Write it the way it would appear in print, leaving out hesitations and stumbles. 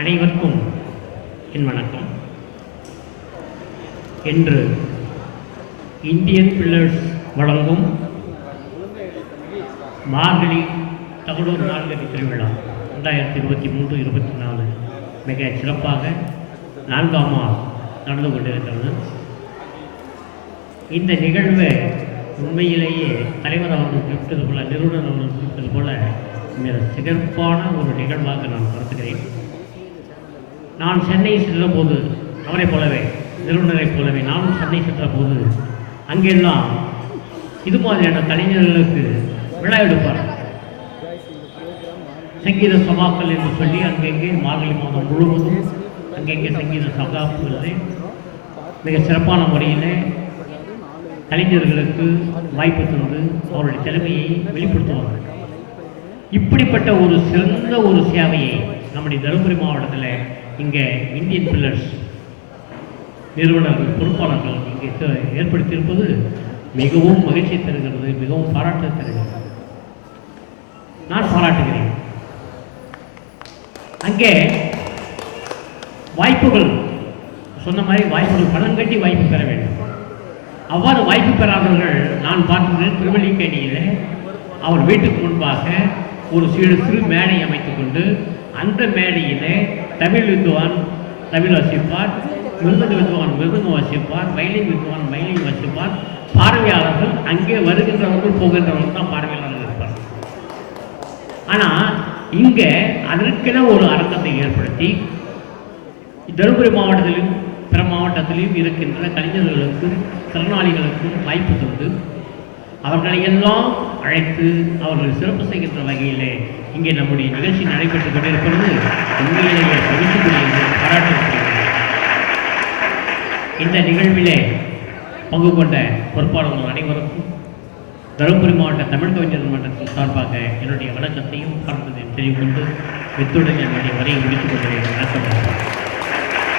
அனைவருக்கும் என் வணக்கம். இன்று இந்தியன் பில்லர்ஸ் வழங்கும் மார்கழி தகடூர் மார்கழி திருவிழா 2023-24 மிக சிறப்பாக 4ஆம் நாள் நடந்து கொண்டிருக்கிறது. இந்த நிகழ்வு உண்மையிலேயே தலைவர் அவர்கள் குறிப்பிட்டது போல, நிறுவனர் அவர்கள் குறிப்பிட்டது போல மிக சிறப்பான ஒரு நிகழ்வாக நான் கருதுகிறேன். நான் சென்னை சென்றபோது அவரை போலவே, நிறுவனரைப் போலவே நானும் சென்னை சென்ற போது அங்கெல்லாம் இது மாதிரியான கலைஞர்களுக்கு விழா எடுப்பார். சங்கீத சபாக்கள் என்று சொல்லி அங்கெங்கே மார்கழி மாதம் முழுவதும் அங்கெங்கே சங்கீத சபாக்களில் மிக சிறப்பான முறையில் கலைஞர்களுக்கு வாய்ப்பு தந்து அவருடைய திறமையை வெளிப்படுத்துவார்கள். இப்படிப்பட்ட ஒரு சிறந்த ஒரு சேவையை நம்முடைய தருமபுரி மாவட்டத்தில் இங்கே இந்தியன் பில்லர்ஸ் நிறுவனர்கள் பொறுப்பாளர்கள் இங்கே ஏற்படுத்தியிருப்பது மிகவும் மகிழ்ச்சி தருகிறது, மிகவும் பாராட்டு தருகிறது. நான் பாராட்டுகிறேன். அங்கே வாய்ப்புகள் சொன்ன மாதிரி வாய்ப்புகள் பணம் கட்டி வாய்ப்பு பெற வேண்டும். அவ்வாறு வாய்ப்பு பெறாதவர்கள் நான் பார்க்கிறேன். திருவல்லிக்கேணியில் அவர் வீட்டுக்கு முன்பாக ஒரு சிறு மேடை அமைத்துக் கொண்டு அந்த மேடையில் தமிழ் வித்வான் தமிழ் வாசிப்பார், மிருதங்க வித்வான் மிருதங்க வாசிப்பார், வயலின் வித்வான் வயலின் வாசிப்பார். பார்வையாளர்கள் அங்கே வருகின்றவர்கள் போகின்றவர்கள் தான் பார்வையாளர்கள் இருப்பார். ஆனால் இங்கே அதற்கென ஒரு அரங்கத்தை ஏற்படுத்தி தருமபுரி மாவட்டத்திலும் பிற மாவட்டத்திலும் இருக்கின்ற கலைஞர்களுக்கும் திறனாளிகளுக்கும் வாய்ப்பு தந்து அவர்களை எல்லாம் அழைத்து அவர்கள் சிறப்பு செய்கின்ற வகையிலே இங்கே நம்முடைய நிகழ்ச்சி நடைபெற்றுக் கொண்டிருக்கிறது. உண்மையிலேயே மகிழ்ச்சிக்குரியது, பாராட்டுக்குரியது. இந்த நிகழ்விலே பங்கு கொண்ட பொறுப்பாளர்கள் அனைவருக்கும் தருமபுரி மாவட்ட தமிழ் கவிஞர் மன்றத்தின் சார்பாக என்னுடைய வணக்கத்தையும் பாராட்டுதலையும் தெரிவித்துக் கொண்டு இத்துடன் என்னுடைய வரையை முடித்துக் கொள்கிறேன். வணக்கம்.